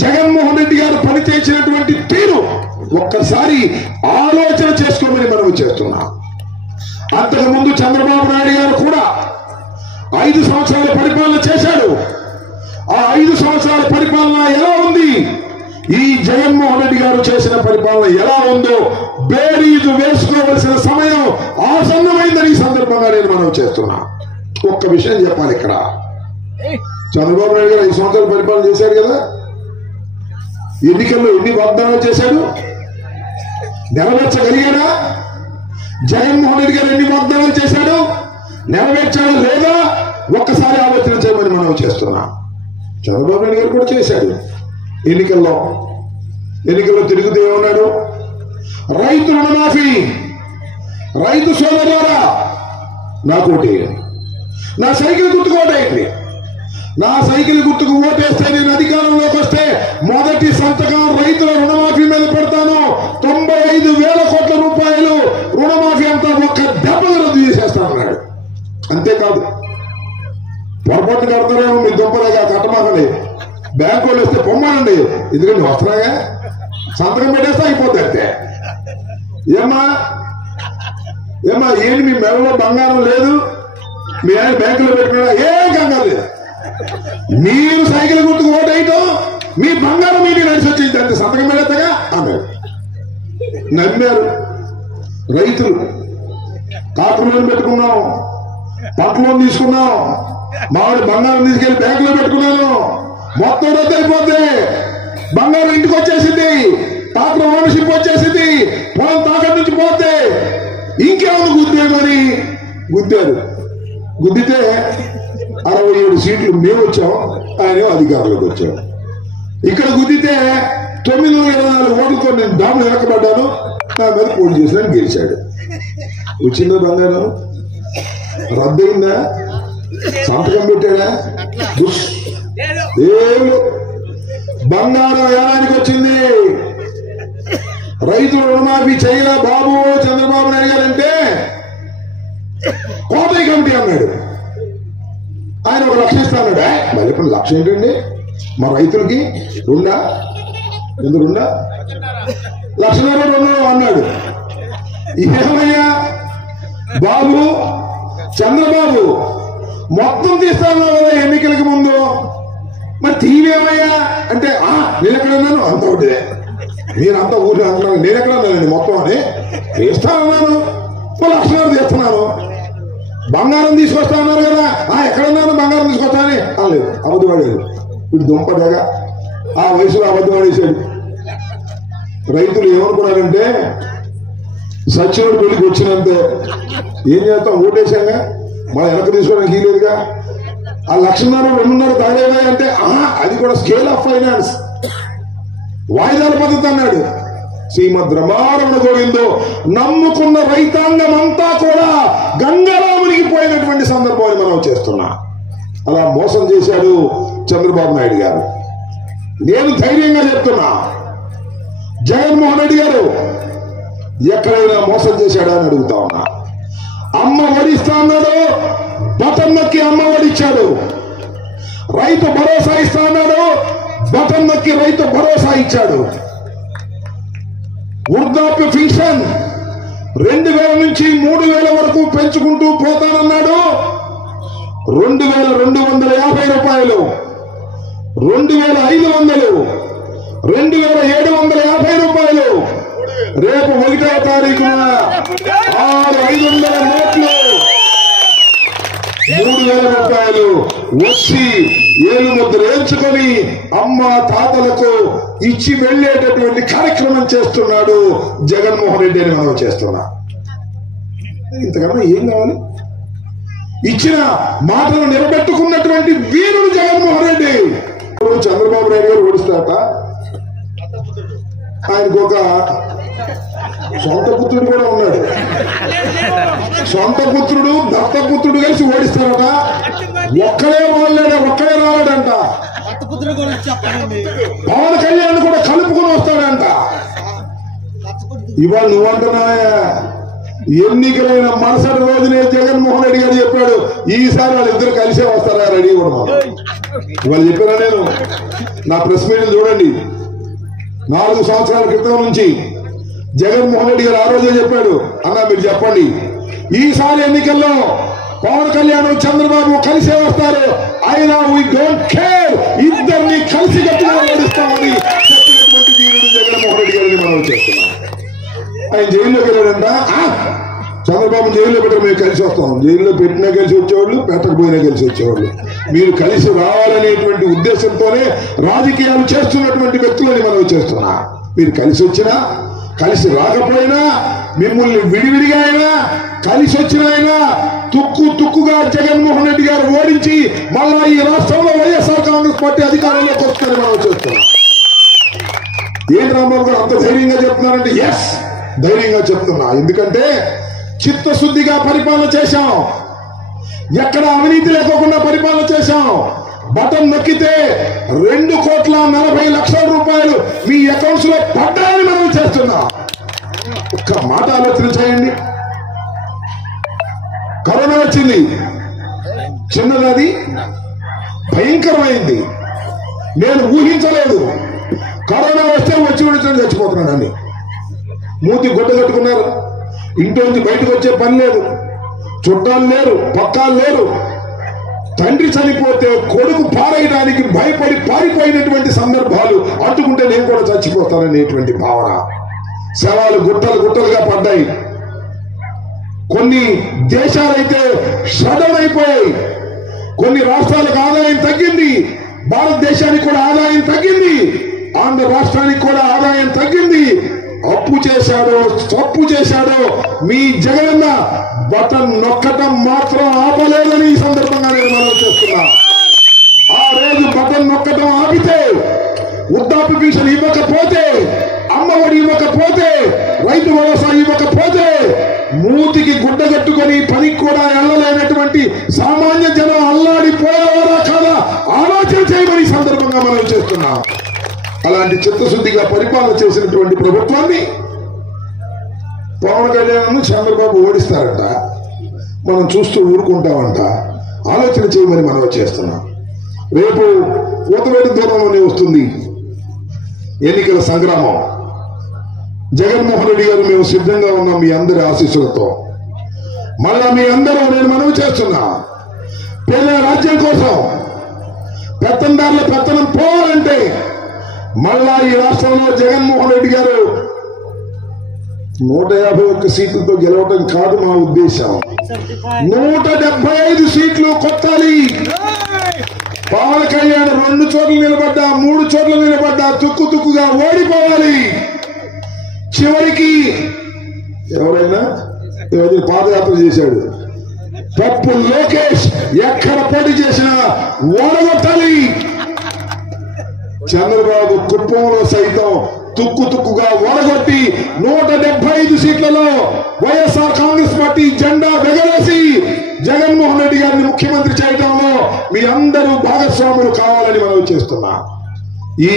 జగన్మోహన్ రెడ్డి గారు పనిచేసినటువంటి తీరు ఒక్కసారి ఆలోచన చేసుకోమని మనం చేస్తున్నాం. అంతకుముందు చంద్రబాబు నాయుడు గారు కూడా 5 సంవత్సరాల పరిపాలన చేశాడు. ఆ 5 సంవత్సరాల పరిపాలన ఎలా ఉంది, ఈ జగన్మోహన్ రెడ్డి గారు చేసిన పరిపాలన ఎలా ఉందో బేరీజు వేసుకోవలసిన సమయం ఆసన్నమైందని ఈ సందర్భంగా నేను మనం చేస్తున్నా. ఒక్క విషయం చెప్పాలి ఇక్కడ. చంద్రబాబు నాయుడు గారు 5 సంవత్సరాల పరిపాలన చేశాడు కదా, ఎన్నికల్లో ఎన్ని వాగ్దానాలు చేశాడు, నెరవేర్చగలిగాడా? జగన్మోహన్ రెడ్డి గారు ఎన్ని వాగ్దానాలు చేశాడు, నెరవేర్చాడు లేదా? ఒక్కసారి ఆలోచన చేయమని మనం చేస్తున్నాం. చంద్రబాబు నాయుడు గారు కూడా చేశాడు. ఎన్నికల్లో తిరుగుతూ ఏమన్నాడు, రైతు రుణమాఫీ, రైతు సోదరులారా నాకు ఓటేయండి, నా సైకిల్ గుర్తుకు ఓటేయండి, నా సైకిల్ గుర్తుకు ఓటేస్తే నేను అధికారంలోకి వస్తే మొదటి సంతకం రైతుల రుణమాఫీ మీద పెడతాను. 95,000 కోట్ల రూపాయలు రుణమాఫీ అంతా ఒక్క దెబ్బగా రద్దు చేసేస్తానన్నాడు. అంతేకాదు, పొరపాటు కడతారేమో మీ దుంపలేగా కట్టమాకండి, బ్యాంకు వాళ్ళు వస్తే పొమ్మనండి, ఎందుకంటే వస్తున్నాగా సంతకం పెట్టేస్తే అయిపోద్ది. అంతే. ఏమ్మా ఏంటి మీ మెడలో బంగారం లేదు, మీ ఆయన బ్యాంకులో పెట్టుకున్నా, ఏం కంగారు లేదు, మీరు సైకిల్ గుర్తుకు ఓటేయటం మీ బంగారం మీకు నడిచి వచ్చింది, అంతే, సంతకం పెడతాగా అన్నారు. నమ్మారు రైతులు. కాపు లోన్ పెట్టుకున్నాం, పంట లోన్ తీసుకున్నాం, మామిడి బంగారం తీసుకెళ్లి బ్యాంకులో పెట్టుకున్నాను, మొత్తం రద్దు అయిపోద్ది, బంగారం ఇంటికి వచ్చేసింది, ట్రాక్టర్ ఓనర్షిప్ వచ్చేసింది, పొలం తాకట్టు నుంచి పోతే ఇంకేమైనా గుద్దేమని గుద్దారు. గుద్దితే 67 సీట్లు మేము వచ్చాం, ఆయన అధికారులకు వచ్చాం. ఇక్కడ గుద్దితే 924 ఓట్లతో నేను డాము వెనకబడ్డాను, నా మీద పోటీ చేసిన గెలిచాడు. వచ్చిందా బంగారం, రద్దయిందా, సంతకం పెట్టాడా, ఏమి బంగారం ఏడానికి వచ్చింది. రైతులు రుణమాఫీ చేయరా బాబు చంద్రబాబు నాయుడు గారు అంటే కోటయ్య కమిటీ అన్నాడు. ఆయన 1 లక్ష ఇస్తా అన్నాడు. మళ్ళీ ఇప్పుడు 1 లక్ష ఏంటండి, మా రైతులకి రెండా 1,00,000 అన్నాడు. ఏమయ్యా బాబు చంద్రబాబు మొత్తం తీస్తాను కదా ఎన్నికలకు ముందు, మరి తీవేమయ్యా అంటే నేను ఎక్కడన్నాను, అంత ఒకటే, మీరంతా ఊరిలో అంటున్నారు, నేను ఎక్కడన్నానండి మొత్తం అని తీస్తానన్నాను, 1,00,000 తీస్తున్నాను. బంగారం తీసుకొస్తా అన్నారు కదా, ఎక్కడన్నాను బంగారం తీసుకొస్తా అని అనలేదు, అబద్ధపడేది. ఇప్పుడు దుంపదేగా ఆ వయసులో అబద్ధం ఆడేశాడు. రైతులు ఏమనుకున్నారంటే సచ్చినోడు పెళ్లికి వచ్చినంతే, ఏం చేస్తాం, ఓటేశాగా మన వెనక తీసుకోవడానికి లేదుగా, ఆ 1,00,000 2,500 తాగేవా అంటే అది కూడా స్కేల్ ఆఫ్ ఫైనాన్స్, వాయిదాల పద్ధతి అన్నాడు. శ్రీమద్ రమారమణ గోవిందో నమ్ముకున్న రైతాంగం అంతా కూడా గంగారామునికి పోయినటువంటి సందర్భాన్ని మనం చేస్తున్నా. అలా మోసం చేశాడు చంద్రబాబు నాయుడు గారు. నేను ధైర్యంగా చెప్తున్నా, జగన్మోహన్ రెడ్డి గారు ఎక్కడైనా మోసం చేశాడా అని అడుగుతా ఉన్నా. అమ్మ ఒడిస్తా అన్నాడు, బటన్ నొక్కి అమ్మ ఒడిచ్చాడు. రైతు భరోసా ఇస్తా అన్నాడు, బటన్ నొక్కి రైతు భరోసా ఇచ్చాడు. వృద్ధాప్య పెన్షన్ 2,000 నుంచి 3,000 వరకు పెంచుకుంటూ పోతానన్నాడు. 2,250 రూపాయలు, 2,500, 2,750 రూపాయలు. రేపు 1వ తారీఖున 6,500 నోట్లు 3,000 రూపాయలు వచ్చి ఏలు ముద్ర వేయించుకొని అమ్మ తాతలకు ఇచ్చి వెళ్లేటటువంటి కార్యక్రమం చేస్తున్నాడు జగన్మోహన్ రెడ్డి అని మనం చేస్తున్నా. ఇంతకన్నా ఏం కావాలి? ఇచ్చిన మాటలు నిలబెట్టుకున్నటువంటి వీరుడు జగన్మోహన్ రెడ్డి. చంద్రబాబు నాయుడు గారు ఓడిస్తాట, ఆయనకు ఒక సొంత పుత్రుడు కూడా ఉన్నాడు. సొంత పుత్రుడు దత్తపుత్రుడు కలిసి ఓడిస్తారట. ఒక్కడే రాలేడంట. పవన్ కళ్యాణ్ కూడా కలుపుకొని వస్తాడంట. ఇవాళ నువ్వంటున్నాయా, ఎన్నికలైన మరుసటి రోజునే జగన్మోహన్ రెడ్డి గారు చెప్పాడు, ఈసారి వాళ్ళిద్దరు కలిసే వస్తారా, రెడీ కూడా ఇవాళ చెప్పారా నేను నా ప్రెస్ మీట్లు చూడండి. 4 సంవత్సరాల క్రితం నుంచి జగన్మోహన్ రెడ్డి గారు ఆ రోజే చెప్పాడు, అన్నా మీరు చెప్పండి ఈసారి ఎన్నికల్లో పవన్ కళ్యాణ్ చంద్రబాబు కలిసే వస్తారు, అయినా వీ డోంట్ కేర్, ఇద్దరిని కలిసి గట్టిగా నడుస్తామని చెప్పినటువంటి వీరుడు జగన్మోహన్ రెడ్డి గారిని మనం చేస్తున్నాం. ఆయన జైల్లోకి వెళ్ళాడంట, చంద్రబాబు జైల్లో పెట్టారు, మేము కలిసి వస్తాం. జైల్లో పెట్టినా కలిసి వచ్చేవాళ్ళు, పెట్టకపోయినా కలిసి వచ్చేవాళ్ళు. మీరు కలిసి రావాలనేటువంటి ఉద్దేశంతోనే రాజకీయాలు చేస్తున్నటువంటి వ్యక్తులని మనం చేస్తున్నా. మీరు కలిసి వచ్చినా కలిసి రాకపోయినా, మిమ్మల్ని విడివిడిగా అయినా కలిసి వచ్చిన అయినా తుక్కుగా జగన్మోహన్ రెడ్డి గారు ఓడించి మళ్ళా ఈ రాష్ట్రంలో వైఎస్ఆర్ కాంగ్రెస్ పార్టీ అధికారంలోకి వస్తారని మనం చూస్తున్నాం. ఏంటి రాంబాబు గారు అంత ధైర్యంగా చెప్తున్నారంటే, ఎస్ ధైర్యంగా చెప్తున్నా. ఎందుకంటే చిత్తశుద్ధిగా పరిపాలన చేశాం, ఎక్కడ అవినీతి లేకోకుండా పరిపాలన చేశాం. బటన్ నొక్కితే 2,40,00,000 రూపాయలు మీ అకౌంట్స్ లో పడ్డాయని మనం చేస్తున్నాం. ఒక్క మాట ఆలోచన చేయండి. కరోనా వచ్చింది, చిన్నది భయంకరమైంది. నేను ఊహించలేదు కరోనా వస్తే వచ్చి చచ్చిపోతున్నానని. మూతి గుడ్డ కట్టుకున్నారు, ఇంటి నుంచి బయటకు వచ్చే పని లేదు, చుట్టాలు లేరు, పక్కాలు లేరు. తండ్రి చనిపోతే కొడుకు పారేయడానికి భయపడి పారిపోయినటువంటి సందర్భాలు, అడ్డుకుంటే నేను కూడా చచ్చిపోతాననేటువంటి భావన. శవాలు గుట్టలుగా పడ్డాయి. కొన్ని దేశాలైతే షడౌన్ అయిపోయాయి. కొన్ని రాష్ట్రాలకు ఆదాయం తగ్గింది, భారతదేశానికి కూడా ఆదాయం తగ్గింది, ఆంధ్ర రాష్ట్రానికి కూడా ఆదాయం తగ్గింది. అప్పు చేశాడో తప్పు చేశాడో మీ జగనన్న బటన్ నొక్కటం మాత్రం ఆపలేదని ఈ సందర్భంగా నేను మనం చేస్తున్నా. ఆ రోజు బటన్ నొక్కటం ఆపితే, వృద్ధాప్య పెన్షన్ ఇవ్వకపోతే, అమ్మఒడి ఇవ్వకపోతే, రైతు భరోసా ఇవ్వకపోతే, మూతికి గుడ్డ కట్టుకొని పనికి కూడా వెళ్ళలేనటువంటి సామాన్య జనం అల్లాడిపోయేవారా కాదా ఆలోచన చేయమని ఈ సందర్భంగా మనం చేస్తున్నాం. అలాంటి చిత్తశుద్ధిగా పరిపాలన చేసినటువంటి ప్రభుత్వాన్ని పవన్ కళ్యాణ్ చంద్రబాబు ఓడిస్తారంట, మనం చూస్తూ ఊరుకుంటామంట. ఆలోచన చేయమని మనం చేస్తున్నాం. రేపు కూతవేటి దూరంలోనే వస్తుంది ఎన్నికల సంగ్రామం. జగన్మోహన్ రెడ్డి గారు మేము సిద్ధంగా ఉన్నాం మీ అందరి ఆశీస్సులతో. మళ్ళా మీ అందరూ నేను మనవి చేస్తున్నా, పేద రాజ్యం కోసం పెత్తందారుల పెత్తనం పోవాలంటే మళ్ళా ఈ రాష్ట్రంలో జగన్మోహన్ రెడ్డి గారు 151 సీట్లతో గెలవటం కాదు మా ఉద్దేశం, 175 సీట్లు కొట్టాలి. పవన్ కళ్యాణ్ 2 చోట్ల నిలబడ్డా, 3 చోట్ల నిలబడ్డా తుక్కుగా ఓడిపోవాలి. చివరికి ఎవరైనా పాదయాత్ర చేశాడు, పప్పు లోకేష్ ఎక్కడ పోటీ చేసినా ఓడగొట్టాలి. చంద్రబాబు కుప్పంలో సైతం తుక్కుగా ఓడగొట్టి 175 సీట్లలో వైఎస్ఆర్ కాంగ్రెస్ పార్టీ జెండా ఎగరేసి జగన్మోహన్ రెడ్డి గారిని ముఖ్యమంత్రి చేయడంలో మీ అందరూ భాగస్వాములు కావాలని మనం చేస్తున్నాం. ఈ